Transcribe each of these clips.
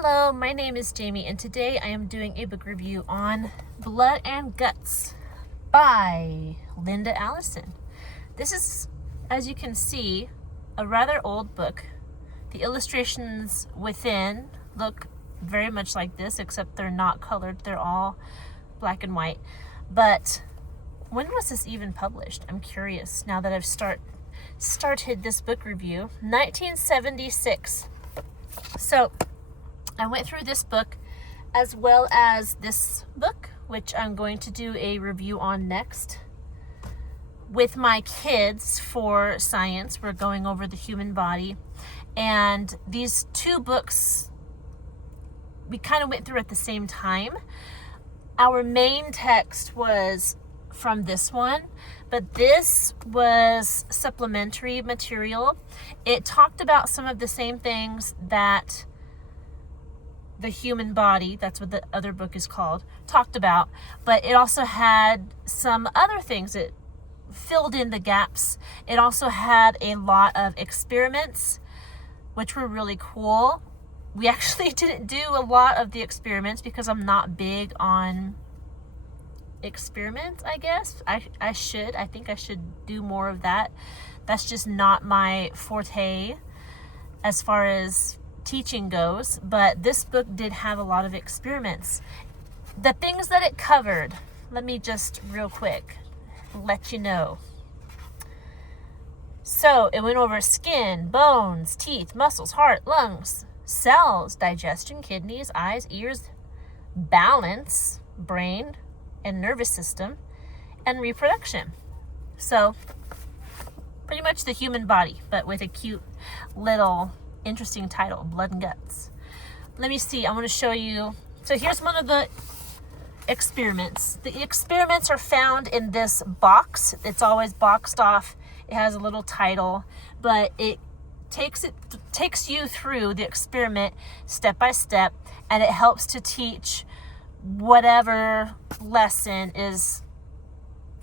Hello, my name is Jamie, and today I am doing a book review on Blood and Guts by Allison. This is, as you can see, a rather old book. The illustrations within look very much like this, except they're not colored. They're all black and white. But when was this even published? I'm curious now that I've started this book review. 1976. So I went through this book as well as this book, which I'm going to do a review on next. With my kids for science, we're going over the human body. And these two books, we kind of went through at the same time. Our main text was from this one, but this was supplementary material. It talked about some of the same things that the human body, that's what the other book is called, talked about, but it also had some other things. It filled in the gaps. It also had a lot of experiments, which were really cool. We actually didn't do a lot of the experiments because I'm not big on experiments, I guess. I think I should do more of that. That's just not my forte as far as teaching goes, but this book did have a lot of experiments. The things that it covered, let me just real quick let you know. So it went over skin, bones, teeth, muscles, heart, lungs, cells, digestion, kidneys, eyes, ears, balance, brain and nervous system, and reproduction. So pretty much the human body, but with a cute little interesting title, Blood and Guts. Let me see, I want to show you. So here's one of the experiments. The experiments are found in this box. It's always boxed off. It has a little title, but it takes you through the experiment step by step, and it helps to teach whatever lesson is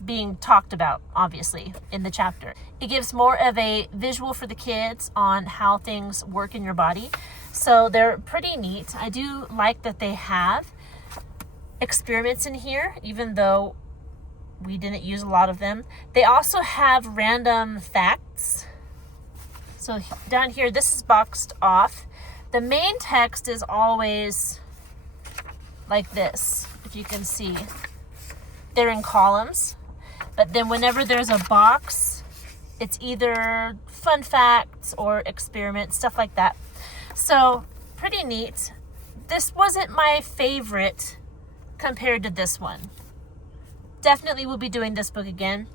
being talked about, obviously, in the chapter. It gives more of a visual for the kids on how things work in your body. So they're pretty neat. I do like that they have experiments in here, even though we didn't use a lot of them. They also have random facts. So down here, this is boxed off. The main text is always like this, if you can see. They're in columns. But then whenever there's a box, it's either fun facts or experiments, stuff like that. So pretty neat. This wasn't my favorite compared to this one. Definitely will be doing this book again.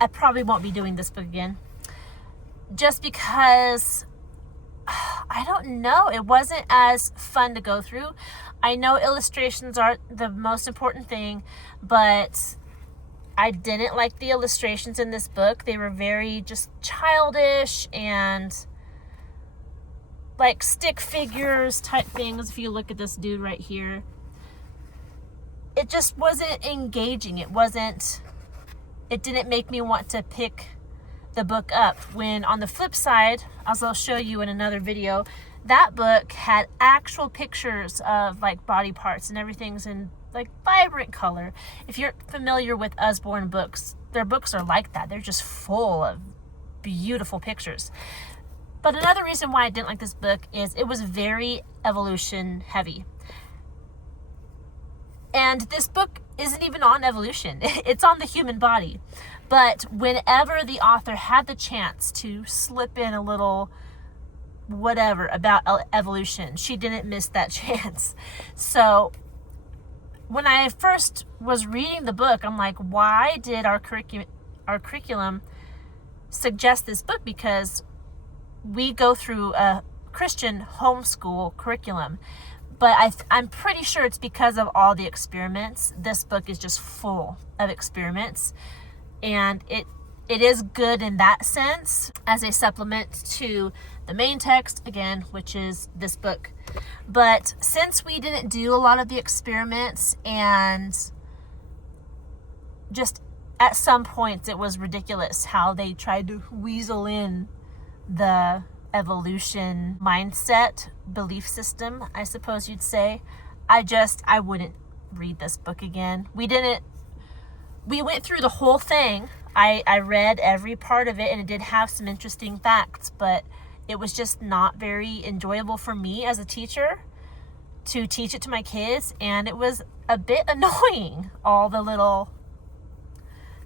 I probably won't be doing this book again. Just because, I don't know, it wasn't as fun to go through. I know illustrations are the most important thing, but I didn't like the illustrations in this book. They were very just childish and like stick figures type things. If you look at this dude right here, it just wasn't engaging. It didn't make me want to pick the book up. When on the flip side, as I'll show you in another video, that book had actual pictures of like body parts and everything's in like vibrant color. If you're familiar with Usborne books, their books are like that. They're just full of beautiful pictures. But another reason why I didn't like this book is it was very evolution heavy. And this book isn't even on evolution. It's on the human body. But whenever the author had the chance to slip in a little whatever about evolution, she didn't miss that chance. So when I first was reading the book, I'm like, why did our curriculum suggest this book? Because we go through a Christian homeschool curriculum. But I'm pretty sure it's because of all the experiments. This book is just full of experiments. And it is good in that sense as a supplement to the main text, again, which is this book. But since we didn't do a lot of the experiments, and just at some points it was ridiculous how they tried to weasel in the evolution mindset, belief system, I suppose you'd say. I wouldn't read this book again. We went through the whole thing. I read every part of it, and it did have some interesting facts, but it was just not very enjoyable for me as a teacher to teach it to my kids, and it was a bit annoying, all the little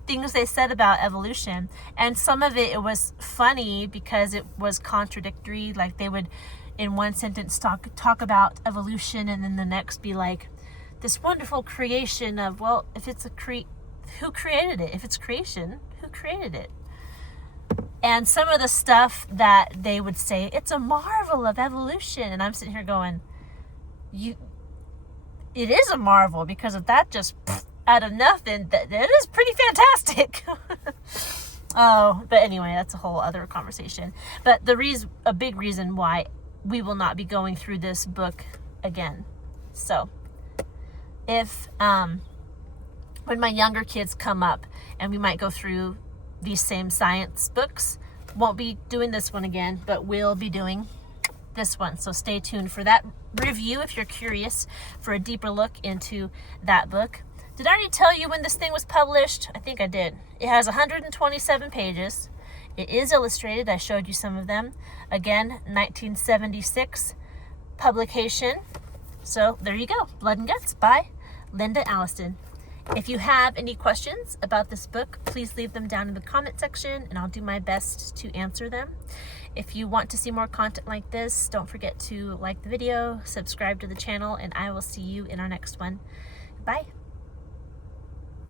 things they said about evolution. And some of it was funny because it was contradictory. Like they would in one sentence talk about evolution, and then the next be like this wonderful creation of, well, if it's who created it? If it's creation, who created it? And some of the stuff that they would say, it's a marvel of evolution, and I'm sitting here going, it is a marvel, because if that just out of nothing, that is pretty fantastic. Oh, but anyway, that's a whole other conversation. But a big reason why we will not be going through this book again. So if when my younger kids come up, and we might go through these same science books, won't be doing this one again, but we'll be doing this one. So stay tuned for that review if you're curious for a deeper look into that book. Did I already tell you when this thing was published? I think I did. It has 127 pages. It is illustrated. I showed you some of them. Again, 1976 publication. So there you go. Blood and Guts by Linda Allison. If you have any questions about this book, please leave them down in the comment section, and I'll do my best to answer them. If you want to see more content like this, don't forget to like the video, subscribe to the channel, and I will see you in our next one. Bye.